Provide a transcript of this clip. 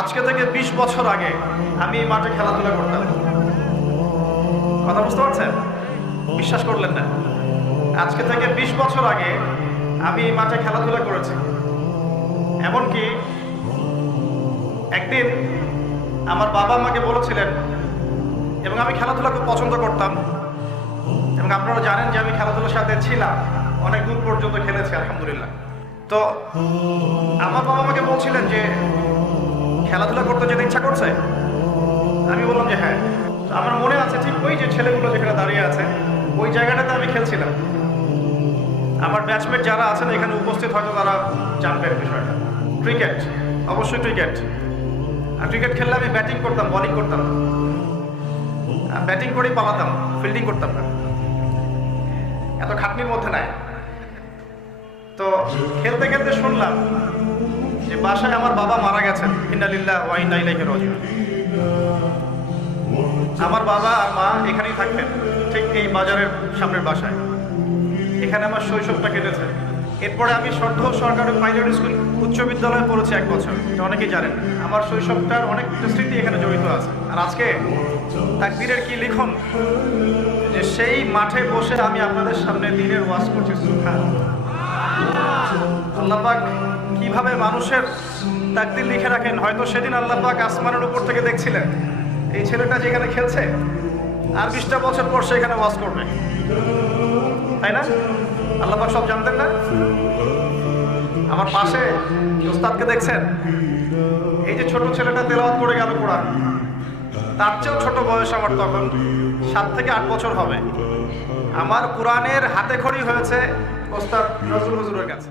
আজকে থেকে 20 বছর আগে আমি এই মাঠে খেলাধুলা করতাম। কথা বুঝতে পারছেন? বিশ্বাস করলেন না? আজকে থেকে 20 বছর আগে আমি এই মাঠে খেলাধুলা করেছি। এমনকি একদিন আমার বাবা আমাকে বলেছিলেন, এবং আমি খেলাধুলা খুব পছন্দ করতাম, এবং আপনারা জানেন যে আমি খেলাধুলার সাথে ছিলাম, অনেক দূর পর্যন্ত খেলেছি আলহামদুলিল্লাহ। তো আমার বাবা আমাকে বলছিলেন যে খেলাধুলা করতে যেতে ইচ্ছা করছে। আমি বললাম যে হ্যাঁ। আমার মনে আছে ঠিক ওই যে ছেলেগুলো যেখানে দাঁড়িয়ে আছে ওই জায়গাটাতে আমি খেলছিলাম। আমার ব্যাচমেট যারা আছেন এখানে উপস্থিত হয়তো তারা জানবেন বিষয়টা। ক্রিকেট, অবশ্যই ক্রিকেট। আর ক্রিকেট খেললে আমি ব্যাটিং করতাম, বলিং করতাম না। ব্যাটিং করেই পালাতাম, ফিল্ডিং করতাম না, এত খাটনির মধ্যে নাই। তো খেলতে খেলতে শুনলাম যে বাসায় আমার বাবা মারা গেছেন, ইন্না লিল্লাহি ওয়া ইন্না ইলাইহি রাজিউন। আমার বাবা আর মা এখানেই থাকতেন, ঠিক এই বাজারের সামনের বাসায়। এখানে আমার শৈশবটা কেটেছে। এরপরে আমি সরকারি প্রাইমারি স্কুল উচ্চ বিদ্যালয়ে পড়েছি 1 বছর, এটা অনেকেই জানেন। আমার শৈশবটার অনেক স্মৃতি এখানে জড়িত আছে। আর আজকে তাকদীরের কি লিখন যে সেই মাঠে বসে আমি আপনাদের সামনে দ্বীনের ওয়াজ করছি। সুবহানাল্লাহ। আল্লাহ পাক কিভাবে মানুষের তাকদীর লিখে রাখেন। হয়তো সেদিন আল্লাহ পাক আসমানের উপর থেকে দেখছিলেন এই ছেলেটা যেখানে খেলছে আর 20টা বছর পর সে এখানে ওয়াজ করবে, তাই না? আল্লাহ পাক সব জানতেন না? আমার পাশে ওস্তাদকে দেখছেন, এই যে ছোট ছেলেটা তেলাওয়াত করে গেল কোরআন, তার চেয়েও ছোট বয়স আমার তখন 7 থেকে 8 বছর হবে। আমার কোরআনের হাতে খড়ি হয়েছে ওস্তাদ নজরুল হুজুরের কাছে।